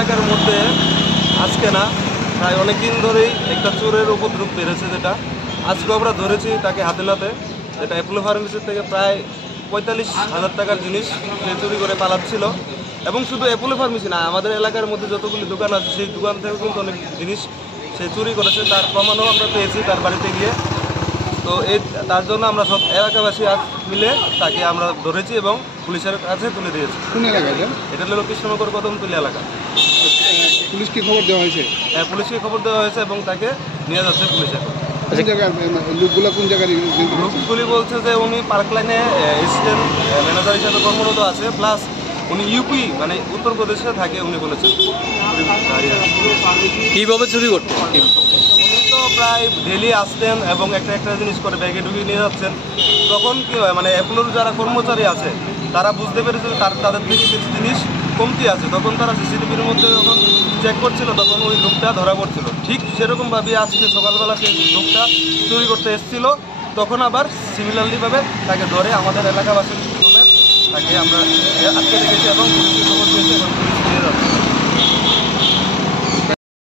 এলাকার মধ্যে আজকে না প্রায় অনেক দিন ধরেই একটা চোরের উপদ্রব বেড়েছে, যেটা আজকে আমরা ধরেছি তাকে হাতে নাতে, যেটা অ্যাপোলো ফার্মেসির থেকে প্রায় 45,000 টাকার জিনিস সে চুরি করে পালাচ্ছিল। এবং শুধু অ্যাপোলো ফার্মেসি না, আমাদের এলাকার মধ্যে যতগুলি দোকান আছে সেই দোকান থেকে কিন্তু অনেক জিনিস সে চুরি করেছে, তার প্রমাণও আমরা পেয়েছি তার বাড়িতে গিয়ে। তো তার জন্য আমরা সব এলাকাবাসী আজ মিলে তাকে আমরা ধরেছি এবং পুলিশের কাছে তুলে দিয়েছি। কোন এলাকা? এটা হলো কৃষ্ণনগর কদমতলী এলাকা। পুলিশকে খবর দেওয়া হয়েছে? হ্যাঁ, পুলিশকে খবর দেওয়া হয়েছে এবং তাকে নিয়ে যাচ্ছে পুলিশ এখন। কোন জায়গায় লোকগুলো, কোন জায়গায়? লোকগুলি বলছে যে উনি পার্ক লাইনে অ্যাসিস্ট্যান্ট ম্যানেজার হিসাবে কর্মরত আছে, প্লাস উনি ইউপি মানে উত্তরপ্রদেশে থাকে উনি বলেছেন। কীভাবে চুরি করতেন? উনি তো প্রায় ডেলি আসতেন এবং একটা জিনিস করে ব্যাগে ঢুকিয়ে নিয়ে যাচ্ছেন। তখন কী হয়, মানে অ্যাপোলোর যারা কর্মচারী আছে তারা বুঝতে পেরেছে তাদের থেকে কিছু জিনিস কমতি আছে, তখন তারা সিসিটিভির মধ্যে যখন চেক করছিল তখন ওই লোকটা ধরা পড়ছিল। ঠিক সেরকমভাবে আজকে সকালবেলা সেই লোকটা চুরি করতে এসেছিল, তখন আবার সিমিলারলিভাবে তাকে ধরে আমাদের এলাকাবাসীর সমেত তাকে আমরা আটকে রেখেছি এবং পুলিশের খবর পেয়েছি এবং